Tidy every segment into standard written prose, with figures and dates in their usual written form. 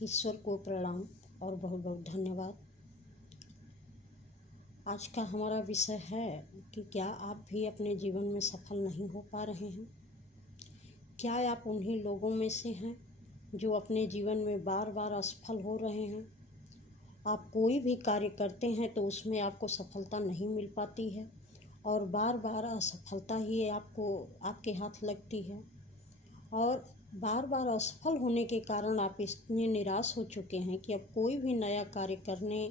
ईश्वर को प्रणाम और बहुत बहुत धन्यवाद। आज का हमारा विषय है कि क्या आप भी अपने जीवन में सफल नहीं हो पा रहे हैं? क्या आप उन्हीं लोगों में से हैं जो अपने जीवन में बार बार असफल हो रहे हैं? आप कोई भी कार्य करते हैं तो उसमें आपको सफलता नहीं मिल पाती है और बार बार असफलता ही आपको आपके हाथ लगती है, और बार बार असफल होने के कारण आप इतने निराश हो चुके हैं कि अब कोई भी नया कार्य करने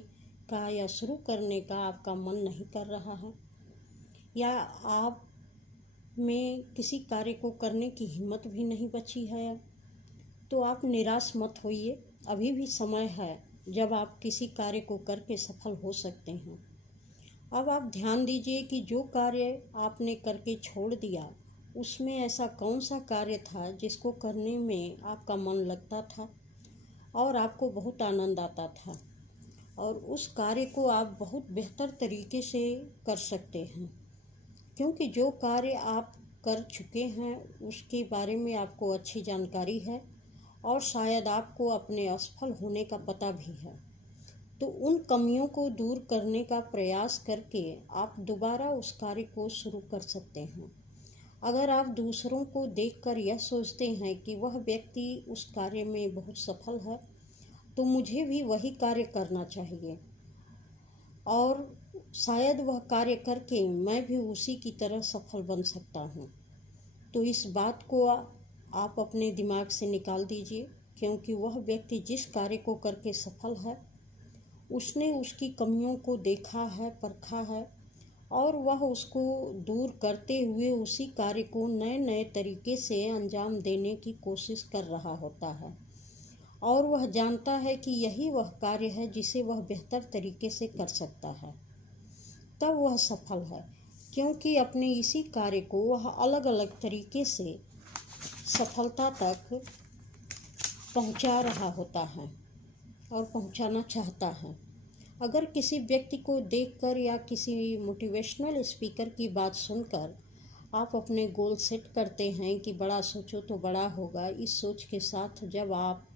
का या शुरू करने का आपका मन नहीं कर रहा है, या आप में किसी कार्य को करने की हिम्मत भी नहीं बची है अब। तो आप निराश मत होइए, अभी भी समय है जब आप किसी कार्य को करके सफल हो सकते हैं। अब आप ध्यान दीजिए कि जो कार्य आपने करके छोड़ दिया उसमें ऐसा कौन सा कार्य था जिसको करने में आपका मन लगता था और आपको बहुत आनंद आता था, और उस कार्य को आप बहुत बेहतर तरीके से कर सकते हैं, क्योंकि जो कार्य आप कर चुके हैं उसके बारे में आपको अच्छी जानकारी है और शायद आपको अपने असफल होने का पता भी है। तो उन कमियों को दूर करने का प्रयास करके आप दोबारा उस कार्य को शुरू कर सकते हैं। अगर आप दूसरों को देखकर यह सोचते हैं कि वह व्यक्ति उस कार्य में बहुत सफल है तो मुझे भी वही कार्य करना चाहिए और शायद वह कार्य करके मैं भी उसी की तरह सफल बन सकता हूँ, तो इस बात को आप अपने दिमाग से निकाल दीजिए, क्योंकि वह व्यक्ति जिस कार्य को करके सफल है उसने उसकी कमियों को देखा है, परखा है, और वह उसको दूर करते हुए उसी कार्य को नए नए तरीके से अंजाम देने की कोशिश कर रहा होता है, और वह जानता है कि यही वह कार्य है जिसे वह बेहतर तरीके से कर सकता है। तब वह सफल है, क्योंकि अपने इसी कार्य को वह अलग अलग तरीके से सफलता तक पहुंचा रहा होता है और पहुंचाना चाहता है। अगर किसी व्यक्ति को देखकर या किसी मोटिवेशनल स्पीकर की बात सुनकर आप अपने गोल सेट करते हैं कि बड़ा सोचो तो बड़ा होगा, इस सोच के साथ जब आप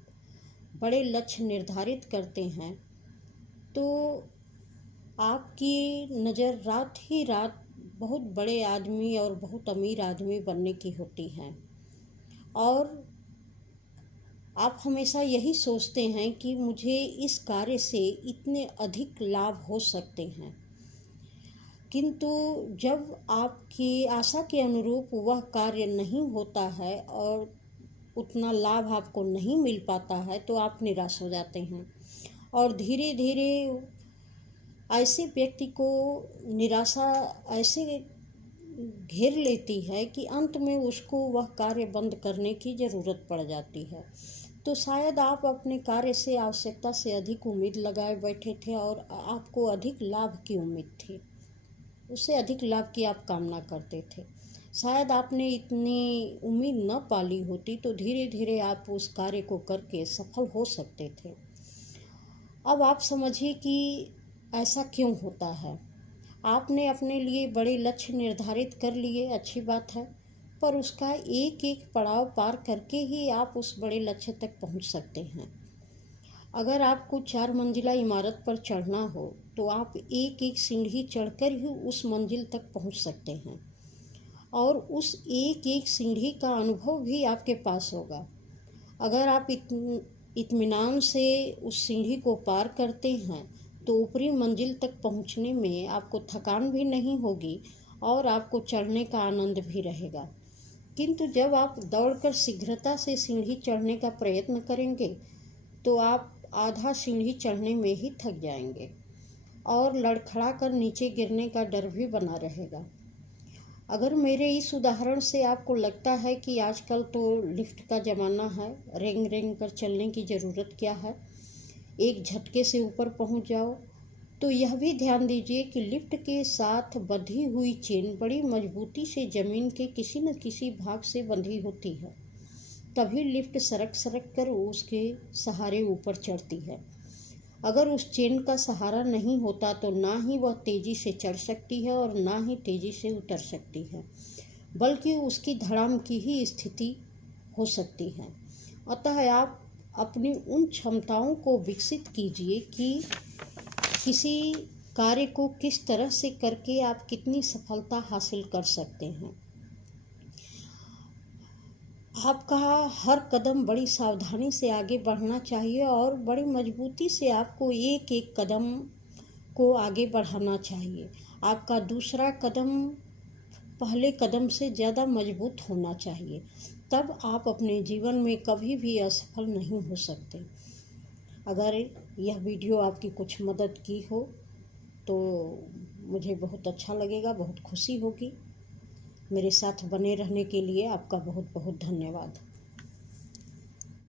बड़े लक्ष्य निर्धारित करते हैं तो आपकी नज़र रात ही रात बहुत बड़े आदमी और बहुत अमीर आदमी बनने की होती है, और आप हमेशा यही सोचते हैं कि मुझे इस कार्य से इतने अधिक लाभ हो सकते हैं, किंतु जब आपकी आशा के अनुरूप वह कार्य नहीं होता है और उतना लाभ आपको नहीं मिल पाता है तो आप निराश हो जाते हैं, और धीरे धीरे ऐसे व्यक्ति को निराशा ऐसे घेर लेती है कि अंत में उसको वह कार्य बंद करने की ज़रूरत पड़ जाती है। तो शायद आप अपने कार्य से आवश्यकता से अधिक उम्मीद लगाए बैठे थे और आपको अधिक लाभ की उम्मीद थी, उससे अधिक लाभ की आप कामना करते थे। शायद आपने इतनी उम्मीद न पाली होती तो धीरे धीरे आप उस कार्य को करके सफल हो सकते थे। अब आप समझिए कि ऐसा क्यों होता है। आपने अपने लिए बड़े लक्ष्य निर्धारित कर लिए, अच्छी बात है, पर उसका एक एक पड़ाव पार करके ही आप उस बड़े लक्ष्य तक पहुंच सकते हैं। अगर आपको 4 मंजिला इमारत पर चढ़ना हो तो आप एक एक सीढ़ी चढ़कर ही उस मंजिल तक पहुंच सकते हैं, और उस एक एक सीढ़ी का अनुभव भी आपके पास होगा। अगर आप इत्मीनान से उस सीढ़ी को पार करते हैं तो ऊपरी मंजिल तक पहुंचने में आपको थकान भी नहीं होगी और आपको चढ़ने का आनंद भी रहेगा। किंतु जब आप दौड़कर शीघ्रता से सीढ़ी चढ़ने का प्रयत्न करेंगे तो आप आधा सीढ़ी चढ़ने में ही थक जाएंगे और लड़खड़ा कर नीचे गिरने का डर भी बना रहेगा। अगर मेरे इस उदाहरण से आपको लगता है कि आजकल तो लिफ्ट का ज़माना है, रेंग रेंग कर चलने की ज़रूरत क्या है, एक झटके से ऊपर पहुंच जाओ, तो यह भी ध्यान दीजिए कि लिफ्ट के साथ बंधी हुई चेन बड़ी मजबूती से ज़मीन के किसी न किसी भाग से बंधी होती है, तभी लिफ्ट सरक सरक कर उसके सहारे ऊपर चढ़ती है। अगर उस चेन का सहारा नहीं होता तो ना ही वह तेज़ी से चढ़ सकती है और ना ही तेज़ी से उतर सकती है, बल्कि उसकी धड़ाम की ही स्थिति हो सकती है। अतः आप अपनी उन क्षमताओं को विकसित कीजिए कि किसी कार्य को किस तरह से करके आप कितनी सफलता हासिल कर सकते हैं। आपका हर कदम बड़ी सावधानी से आगे बढ़ना चाहिए और बड़ी मजबूती से आपको एक एक कदम को आगे बढ़ाना चाहिए। आपका दूसरा कदम पहले कदम से ज़्यादा मजबूत होना चाहिए, तब आप अपने जीवन में कभी भी असफल नहीं हो सकते। अगर यह वीडियो आपकी कुछ मदद की हो तो मुझे बहुत अच्छा लगेगा, बहुत खुशी होगी। मेरे साथ बने रहने के लिए आपका बहुत बहुत धन्यवाद।